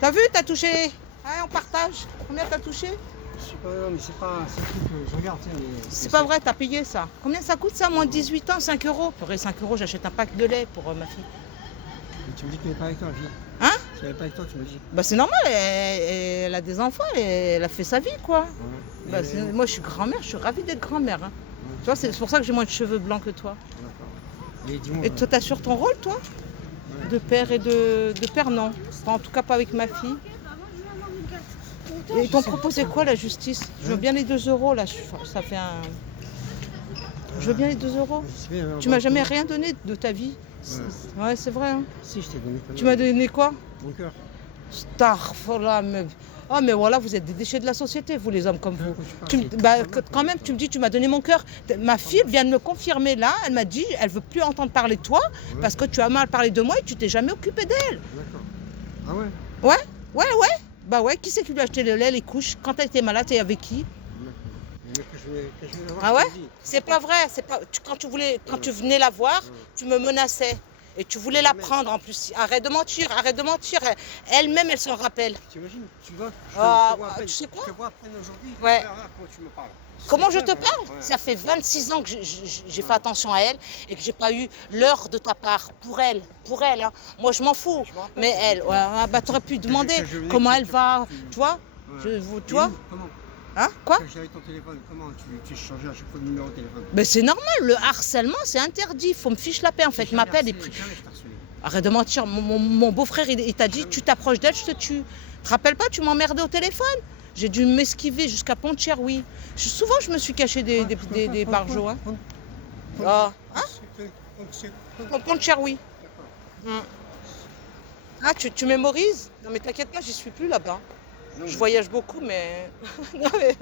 T'as vu, t'as touché. Allez, on partage. Combien t'as touché? Je sais pas, non, mais c'est pas. C'est le truc que je regarde, tu sais, mais. C'est pas vrai, t'as payé ça. Combien ça coûte ça, moins de 18 ans? 5 euros. Pour 5 euros, j'achète un pack de lait pour ma fille. Mais tu me dis que tu n'es pas avec toi, vie. Hein? Tu n'es pas avec toi, tu me dis. Bah c'est normal, elle a des enfants, elle a fait sa vie quoi. Ouais. Bah, moi je suis grand-mère, je suis ravie d'être grand-mère. Hein. Tu vois, c'est pour ça que j'ai moins de cheveux blancs que toi. D'accord. Et dis-moi. Et toi, t'assures ton rôle, toi? De père et de père, non. En tout cas, pas avec ma fille. Et ils t'ont proposé quoi, la justice? Je veux bien les 2 euros, là. Ça fait un... Je veux bien les 2 euros. Tu m'as jamais rien donné de ta vie. Ouais, c'est vrai. Hein. Si, je t'ai donné. Tu m'as donné quoi? Mon cœur. Starfallah, mais... Oh, mais voilà, vous êtes des déchets de la société, vous, les hommes comme vous. Bah, quand même, tu me dis, tu m'as donné mon cœur. Ma fille vient de me confirmer là, elle m'a dit, elle veut plus entendre parler de toi parce que tu as mal parlé de moi et tu t'es jamais occupé d'elle. D'accord. Ah ouais? Ouais. Bah ouais, qui c'est qui lui a acheté le lait, les couches? Quand elle était malade, t'es avec qui? Ah ouais? C'est pas vrai, c'est pas... Quand tu venais la voir, tu me menaçais. Et tu voulais la prendre en plus. Arrête de mentir, arrête de mentir. Elle-même, elle s'en rappelle. T'imagines, tu vois, tu sais quoi? Je te vois à peine aujourd'hui. Ouais. Comment tu me parles. Comment je te parle? Ça fait 26 ans que j'ai fait attention à elle et que j'ai pas eu l'heure de ta part pour elle. Hein. Moi, je m'en fous. Mais elle, bah, t'aurais pu demander comment elle va. Tu vois? Tu vois? Comment? Hein? Quoi? Quand j'avais ton téléphone, comment tu changeais à chaque fois de numéro de téléphone? Mais c'est normal, le harcèlement, c'est interdit. Il faut me fiche la paix en fait. Il m'appelle et... Arrête de mentir. Mon beau-frère, il t'a dit, tu t'approches d'elle, je te tue. Tu te rappelles pas, tu m'emmerdais au téléphone? J'ai dû m'esquiver jusqu'à Pont-de-Cherry. Souvent, je me suis caché des barjots. Hein? Ah, hein? Pont-de-Cherry. Ah, tu mémorises? Non, mais t'inquiète pas, j'y suis plus là-bas. Je voyage beaucoup, mais... non, mais...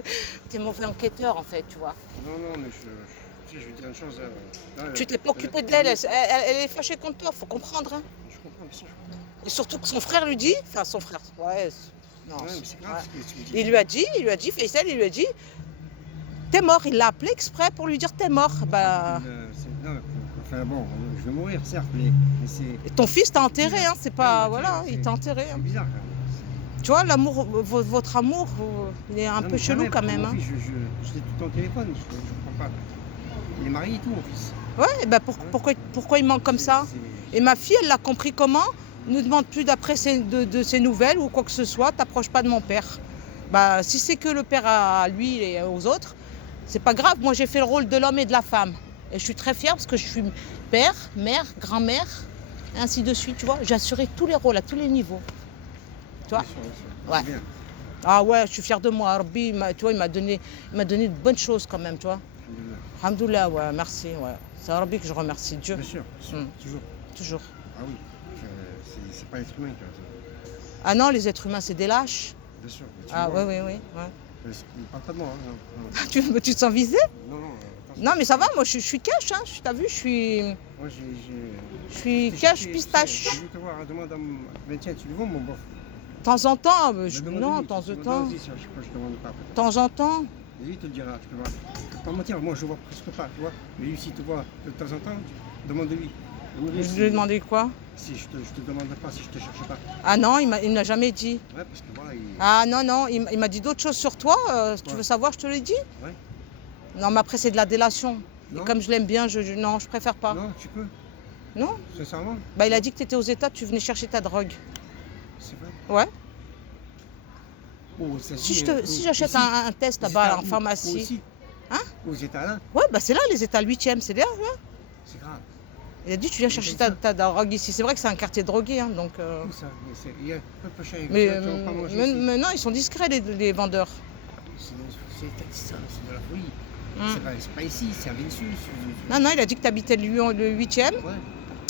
T'es mauvais enquêteur, en fait, tu vois. Non, mais je vais dire une chose. Tu t'es pas occupé d'elle, elle est fâchée contre toi, faut comprendre. Hein. Je comprends, mais si, je comprends. Et surtout que son frère lui dit... Enfin, son frère, ouais... Non, ouais, mais c'est grave ce que tu me dis. Il lui a dit, Faisal, il lui a dit... T'es mort, il l'a appelé exprès pour lui dire t'es mort. Bah... Non, enfin bon, je vais mourir, certes, mais c'est... Et ton fils t'a enterré, hein, c'est pas... Voilà, il t'a enterré. C'est Hein. bizarre, quand même. Tu vois, l'amour, votre amour, il est un peu chelou quand même. Hein. Je l'ai tout le temps au téléphone, je comprends pas. Il est marié et tout, mon fils. Ouais, et ben pourquoi il manque comme ça? Et ma fille, elle l'a compris comment? Ne demande plus d'après de ses nouvelles ou quoi que ce soit, t'approches pas de mon père. Bah, si c'est que le père à lui et aux autres, c'est pas grave. Moi, j'ai fait le rôle de l'homme et de la femme. Et je suis très fière parce que je suis père, mère, grand-mère, ainsi de suite, tu vois. J'ai assuré tous les rôles à tous les niveaux. Tu vois? Ouais. Bien. Ah ouais, je suis fière de moi. Rabbi, tu vois, il m'a donné de bonnes choses quand même, tu vois. Alhamdoulilah, ouais, merci. Ouais. C'est Rabbi que je remercie, Dieu. Bien sûr, toujours. Toujours. Ah oui, c'est pas l'être humain qui a ça. Ah non, les êtres humains, c'est des lâches. Bien sûr. Ah oui. Ne parle pas de moi. Hein, non. Tu te sens visé? Non. Non, mais ça va, moi je suis cash, hein. T'as vu, je suis... Moi, Je suis cash pistache. Je vais te voir, demande à mon... Mais tiens, tu le vois, mon bof? De temps en temps, non, de temps en temps. Je demande pas. De temps en temps. Et lui, il te le dira, tu peux voir. Je peux pas mentir, moi, je vois presque pas, tu vois. Mais lui, s'il te voit de temps en temps, demande-lui. Je lui ai demandé quoi? Si je te demande pas, si je te cherche pas. Ah non, il me l'a jamais dit. Ouais, parce que voilà, Ah non, il m'a dit d'autres choses sur toi. Si tu veux savoir, je te l'ai dit. Ouais. Non, mais après, c'est de la délation. Non. Et comme je l'aime bien, non, je préfère pas. Non, tu peux. Non? Sincèrement? Bah, il a dit que tu étais aux États, tu venais chercher ta drogue. C'est vrai? Ouais. Oh, Si j'achète un test là-bas en pharmacie. Aussi. Hein? Aux États là? Ouais, bah c'est là, les États 8e, c'est là. Ouais. C'est grave. Il a dit tu viens chercher ta drogue ici. C'est vrai que c'est un quartier drogué, hein, donc... Où ça? Il y a peu cher. Mais non, ils sont discrets, les vendeurs. C'est de la folie. C'est pas ici, c'est à Vinicius. Non, il a dit que tu habitais le 8e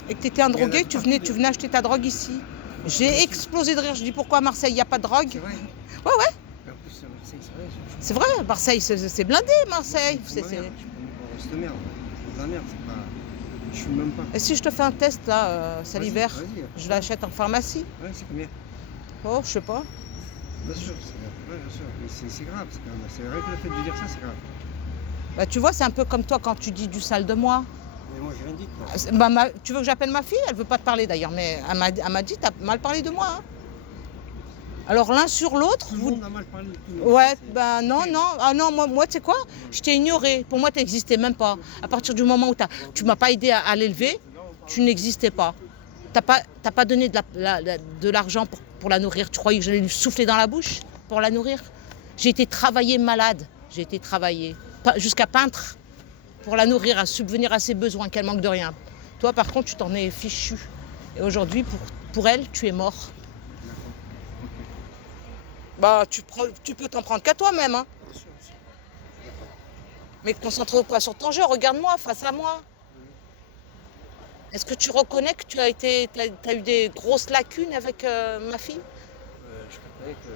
et que tu étais un drogué, tu venais acheter ta drogue ici. J'ai explosé de rire. Je dis pourquoi à Marseille, il n'y a pas de drogue? C'est vrai? Ouais. En plus, Marseille, c'est vrai. C'est vrai, Marseille, c'est blindé, Marseille. C'est de merde. C'est de la merde, c'est pas... Je suis même pas... Et si je te fais un test, là, salivaire, je l'achète en pharmacie? Ouais, c'est combien? Oh, je sais pas. Bien sûr, mais c'est grave, c'est quand même... C'est vrai que le fait de dire ça, c'est grave. Bah, tu vois, c'est un peu comme toi quand tu dis du sale de moi. Mais moi, j'ai rien dit, quoi. Tu veux que j'appelle ma fille? Elle veut pas te parler d'ailleurs, mais elle m'a dit, t'as mal parlé de moi. Hein. Alors l'un sur l'autre, Tout le vous... monde a mal parlé de tout le monde. Ouais, ben non, non. Ah non, moi tu sais quoi? Je t'ai ignoré. Pour moi, tu n'existais même pas. À partir du moment où tu m'as pas aidé à l'élever, tu n'existais pas. T'as pas donné de l'argent pour la nourrir. Tu croyais que j'allais lui souffler dans la bouche pour la nourrir? J'ai été travailler malade. J'ai été travailler. Jusqu'à peintre pour la nourrir, à subvenir à ses besoins, qu'elle manque de rien. Toi, par contre, tu t'en es fichu. Et aujourd'hui, pour elle, tu es mort. Bah, tu peux t'en prendre qu'à toi-même. Hein. Bien sûr, bien sûr. Mais concentre-toi sur ton jeu. Regarde-moi, face à moi. Est-ce que tu reconnais que tu as eu des grosses lacunes avec ma fille? Je reconnais que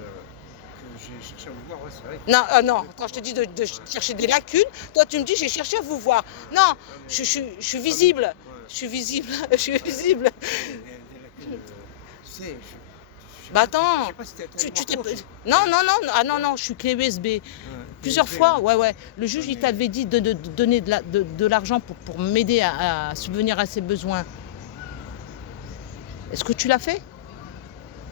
j'ai cherché à vous voir, ouais, c'est vrai. Non, non, quand je te dis de chercher des lacunes, toi tu me dis j'ai cherché à vous voir. Non, je suis visible. Ouais. Je suis visible. Je suis visible. Tu sais, Bah attends, je sais pas si tu t'es... t'es... Non, non, non, ah non, non, je suis clé USB. Plusieurs fois, ouais. Le juge, il t'avait dit de donner de l'argent pour m'aider à subvenir à ses besoins. Est-ce que tu l'as fait?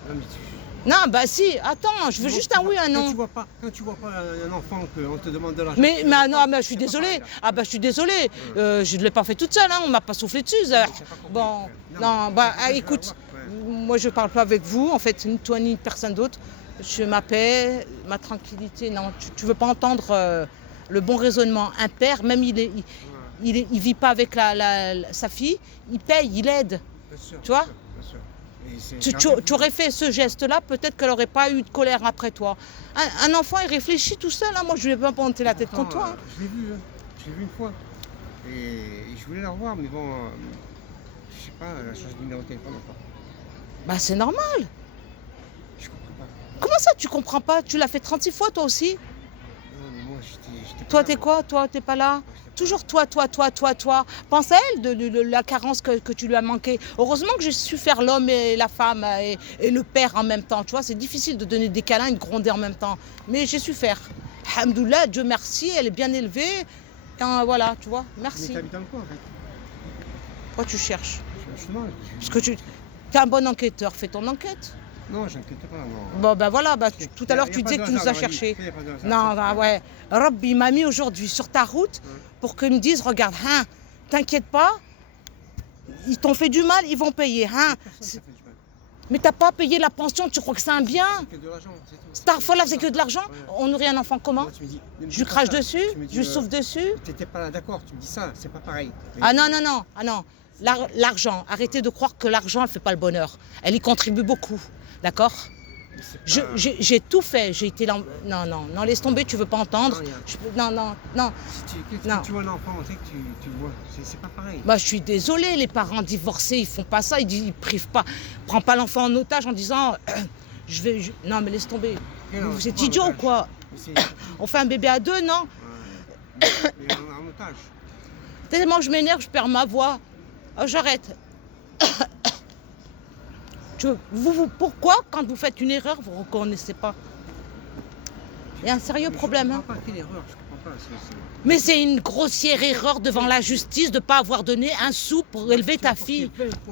Non, mais Non, bah si, attends, je veux juste un oui, un non. Quand tu vois pas un enfant qu'on te demande de l'argent... Mais non, mais je suis désolée. Ah bah je suis désolée. Je ne l'ai pas fait toute seule, hein. On m'a pas soufflé dessus. Bon, non, bah écoute, moi je parle pas avec vous, en fait, ni toi ni personne d'autre. Je m'appelle, ma tranquillité, non, tu veux pas entendre le bon raisonnement. Un père, même il vit pas avec sa fille, il paye, il aide. Bien sûr, Tu vois? bien sûr. Tu aurais fait ce geste-là, peut-être qu'elle n'aurait pas eu de colère après toi. Un enfant, il réfléchit tout seul. Hein. Moi, je ne vais pas monter la tête contre toi. Hein. Je l'ai vu, hein. Je l'ai vu une fois. Et je voulais la revoir, mais bon, je sais pas, elle a changé de numéro de téléphone encore. Bah, c'est normal. Je comprends pas. Comment ça, tu comprends pas? Tu l'as fait 36 fois, toi aussi? Non, mais moi, j'étais pas Toi, là, t'es moi. quoi? Toi, t'es pas là? Toujours toi. Pense à elle, de la carence que tu lui as manqué. Heureusement que j'ai su faire l'homme et la femme et le père en même temps. Tu vois, c'est difficile de donner des câlins et de gronder en même temps. Mais j'ai su faire. Alhamdoulilah, Dieu merci, elle est bien élevée. Voilà, tu vois, Mais merci. t'habites dans le coin, en fait. Pourquoi tu cherches? Justement, Parce que tu es un bon enquêteur, fais ton enquête. non, j'inquiète pas, non. Bon, ben voilà, tout à l'heure Y a tu pas disais de que tu nous hasard as dans la vie. cherché. Y a pas de hasard, Non, c'est ah vrai. ouais. Rabbi m'a mis aujourd'hui sur ta route pour qu'ils me disent, regarde, hein, t'inquiète pas, ils t'ont fait du mal, ils vont payer. Hein. Personne t'a fait du mal. Mais t'as pas payé la pension, tu crois que c'est un bien? C'est que de l'argent, c'est tout. Starfola, c'est que de l'argent? Ouais. On nourrit un enfant comment? Moi, tu me dis, ne me Je dis lui pas crache ça. dessus? Tu me dis, Je lui souffle dessus? T'étais pas là, d'accord, tu me dis ça, c'est pas pareil. Mais- Ah non, non, non, ah non. L'argent, arrêtez de croire que l'argent ne fait pas le bonheur. Elle y contribue beaucoup, d'accord? mais c'est pas- J'ai tout fait, j'ai été là. Non, non, non, laisse tomber, tu veux pas entendre. Non, non, non. Si Non. tu vois un enfant, on sait que tu le vois. C'est pas pareil. Bah, je suis désolée, les parents divorcés, ils font pas ça, ils privent pas. Prends pas l'enfant en otage en disant non, mais laisse tomber. Vous êtes idiot ou quoi? Mais c'est- On fait un bébé à deux, non? Mais en otage. Tellement je m'énerve, je perds ma voix. Oh, j'arrête. Pourquoi, quand vous faites une erreur, vous ne reconnaissez pas? Il y a un sérieux problème. Je Hein. comprends pas quelle erreur, je comprends pas. Mais c'est une grossière erreur devant la justice de ne pas avoir donné un sou pour élever ta fille. Plein contre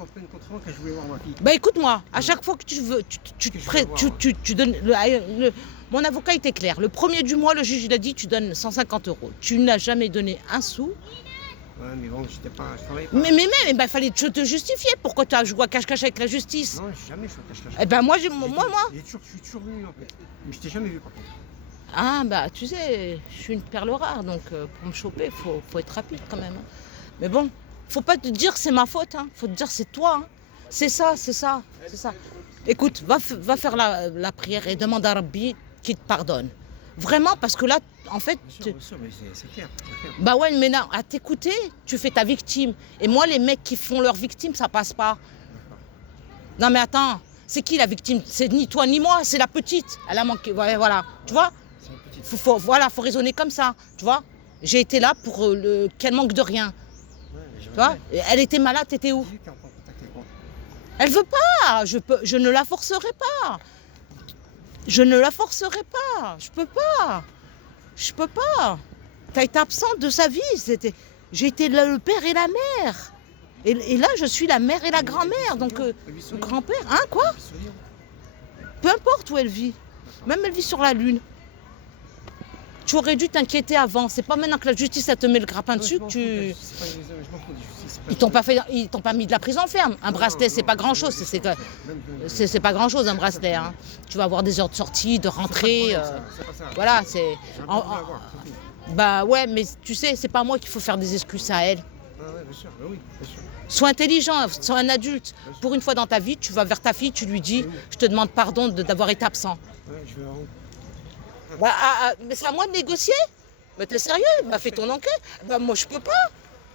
moi quand je voulais voir ma fille. Bah écoute-moi, à chaque fois que tu veux, tu donnes. Mon avocat était clair. Le premier du mois, le juge il a dit tu donnes 150 €. Tu n'as jamais donné un sou. Ouais, mais bon, je travaillais pas. Mais même, il fallait te justifier. Pourquoi tu as joué à cache-cache avec la justice? Non, jamais je suis cache-cache. Eh ben moi. Je suis toujours venu en fait. Mais je t'ai jamais vu par contre. Ah bah tu sais, je suis une perle rare, donc pour me choper, faut être rapide quand même. Hein. Mais bon, faut pas te dire c'est ma faute, hein. Faut te dire c'est toi. Hein. C'est ça. Écoute, va faire la prière et demande à Rabbi qu'il te pardonne. Vraiment, parce que là, en fait... Bien sûr, mais c'est clair, c'est clair. Bah ouais, mais là, à t'écouter, tu fais ta victime. Et moi, les mecs qui font leur victime, ça passe pas. Non mais attends, c'est qui la victime? C'est ni toi ni moi, c'est la petite. Elle a manqué, ouais, voilà, tu vois? Faut raisonner comme ça, tu vois. J'ai été là pour qu'elle manque de rien, tu vois. Elle était malade, t'étais où? Elle veut pas, je ne la forcerai pas. Je ne la forcerai pas, je peux pas. T'as été absente de sa vie, j'ai été le père et la mère. Et là, je suis la mère et la grand-mère, donc le grand-père, hein, quoi? Peu importe. importe où elle vit. Même elle vit sur la Lune. Tu aurais dû t'inquiéter avant. C'est pas maintenant que la justice elle te met le grappin dessus que tu... Ils t'ont pas mis de la prison ferme. Un bracelet, c'est pas grand chose. C'est pas grand chose un bracelet. Hein. Tu vas avoir des heures de sortie, de rentrée. Voilà, c'est. Bah ouais, mais tu sais, c'est pas moi qu'il faut faire des excuses à elle. Ah ouais, bien sûr, bah oui, bien sûr. Sois intelligent, sois un adulte. Pour une fois dans ta vie, tu vas vers ta fille, tu lui dis, je te demande pardon d'avoir été absent. Ouais, je vais en haut. Bah, mais c'est à moi de négocier. Mais t'es sérieux? Bah fais ton enquête. Bah moi je peux pas.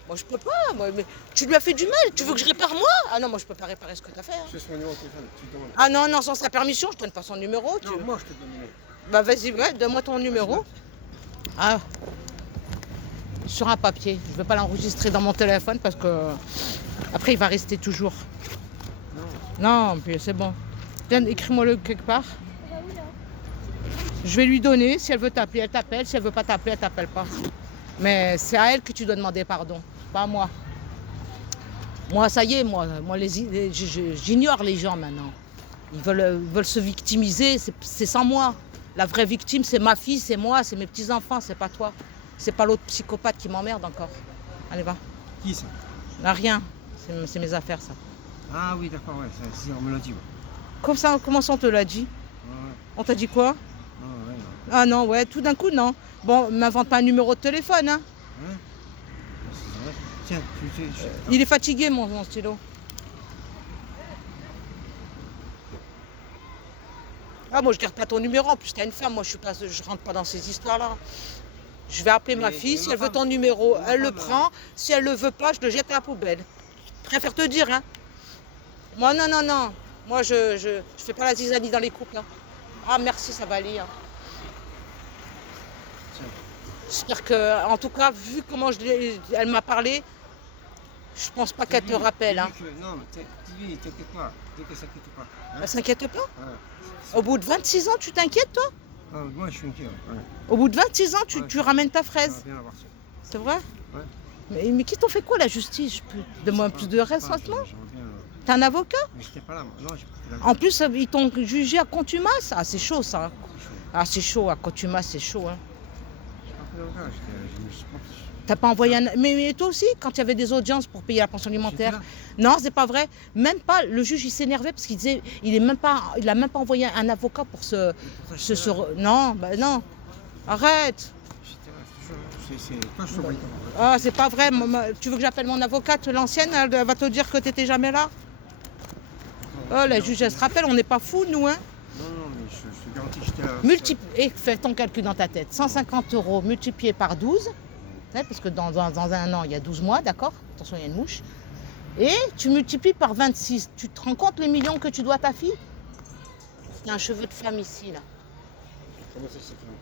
Moi je peux pas. Mais tu lui as fait du mal. Tu veux que je répare moi? Ah non, moi je peux pas réparer ce que t'as fait. Hein. Je fais son numéro de téléphone, tu te demandes. Ah non, non, sans sa permission, je te donne pas son numéro. Non, moi je te donne le numéro. Bah vas-y, ouais, donne-moi ton numéro. Ah. Sur un papier. Je vais pas l'enregistrer dans mon téléphone parce que après il va rester toujours. Non, puis c'est bon. Tiens, écris-moi-le quelque part. Je vais lui donner. Si elle veut t'appeler, elle t'appelle. Si elle veut pas t'appeler, elle t'appelle pas. Mais c'est à elle que tu dois demander pardon, pas à moi. Moi, ça y est, moi j'ignore les gens maintenant. Ils veulent se victimiser, c'est sans moi. La vraie victime, c'est ma fille, c'est moi, c'est mes petits-enfants, c'est pas toi. C'est pas l'autre psychopathe qui m'emmerde encore. Allez, va. Qui ça? Là, rien. C'est mes affaires, ça. Ah oui, d'accord, ouais, si, on me l'a dit. Ouais. Comme ça, comment ça on te l'a dit? Ouais. On t'a dit quoi? Ouais, non. Ah non, ouais, tout d'un coup, non. Bon, m'invente pas un numéro de téléphone, hein. Ouais. Tiens, Il est fatigué, mon stylo. Ah, moi, je garde pas ton numéro. En plus, t'as une femme. Moi, je rentre pas dans ces histoires-là. Je vais appeler ma fille. Si elle veut ton numéro, elle le prend. Si elle le veut pas, je le jette à la poubelle. Je préfère te dire, hein. Moi, non, non, non. Moi, je fais pas la zizanie dans les couples. Hein. Ah, merci, ça va aller. Hein. J'espère que, en tout cas, vu comment elle m'a parlé, je pense pas qu'elle te rappelle. Hein. Non, mais dis-lui, t'inquiète pas. Dès qu'elle s'inquiète pas. Hein? Elle s'inquiète pas? Ouais. Au bout de 26 ans, tu t'inquiètes, toi? Ah, moi, je suis inquiet. Ouais. Au bout de 26 ans, tu ramènes ta fraise. C'est vrai? Ouais. Mais qui t'ont fait quoi, la justice? Je peux demander plus de renseignements? T'es un avocat? Mais j'étais pas là. Non, j'ai pas fait la En plus, ils t'ont jugé à contumace. Ah, c'est chaud, ça. Ah, c'est chaud, à contumace, c'est chaud. Hein. T'as pas envoyé un... Mais toi aussi, quand il y avait des audiences pour payer la pension alimentaire? Non, c'est pas vrai. Même pas. Le juge, il s'énervait parce qu'il disait, il a même pas envoyé un avocat pour Non, bah non. Arrête. Ah, c'est pas vrai. Tu veux que j'appelle mon avocate, l'ancienne? Elle va te dire que t'étais jamais là? Oh, la juge, elle se rappelle, on n'est pas fous, nous, hein? Non, mais je te garantis que j'étais là. Et fais ton calcul dans ta tête. 150 € multiplié par 12, parce que dans un an, il y a 12 mois, d'accord? Attention, il y a une mouche. Et tu multiplies par 26. Tu te rends compte les millions que tu dois à ta fille? Il y a un cheveu de femme ici, là. Comment ça, c'est femme?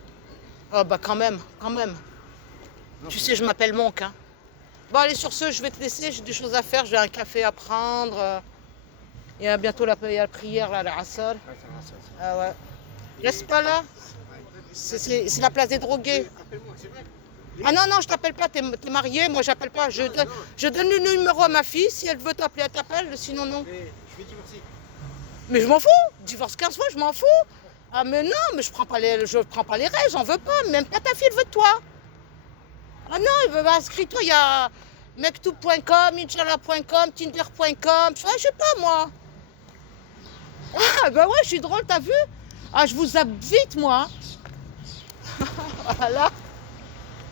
Oh, bah quand même, quand même. Non, tu sais, je m'appelle Monk, hein. Bon, allez, sur ce, je vais te laisser, j'ai des choses à faire, j'ai un café à prendre. Il y a bientôt la prière, là, la Asr. Ah ouais. Reste pas là. C'est la place des drogués. Ah non, non, je t'appelle pas, t'es marié, moi j'appelle pas. Je donne le numéro à ma fille, si elle veut t'appeler, elle t'appelle, sinon non. Je vais divorcer. Mais je m'en fous, divorce 15 fois, je m'en fous. Ah mais non, mais je prends pas les rêves, j'en veux pas, même pas ta fille, elle veut de toi. Ah non, inscris-toi, il y a mektoub.com, inchallah.com, tinder.com, je sais pas moi. Ah bah ouais, je suis drôle, t'as vu? Ah, je vous zappe vite, moi. Voilà.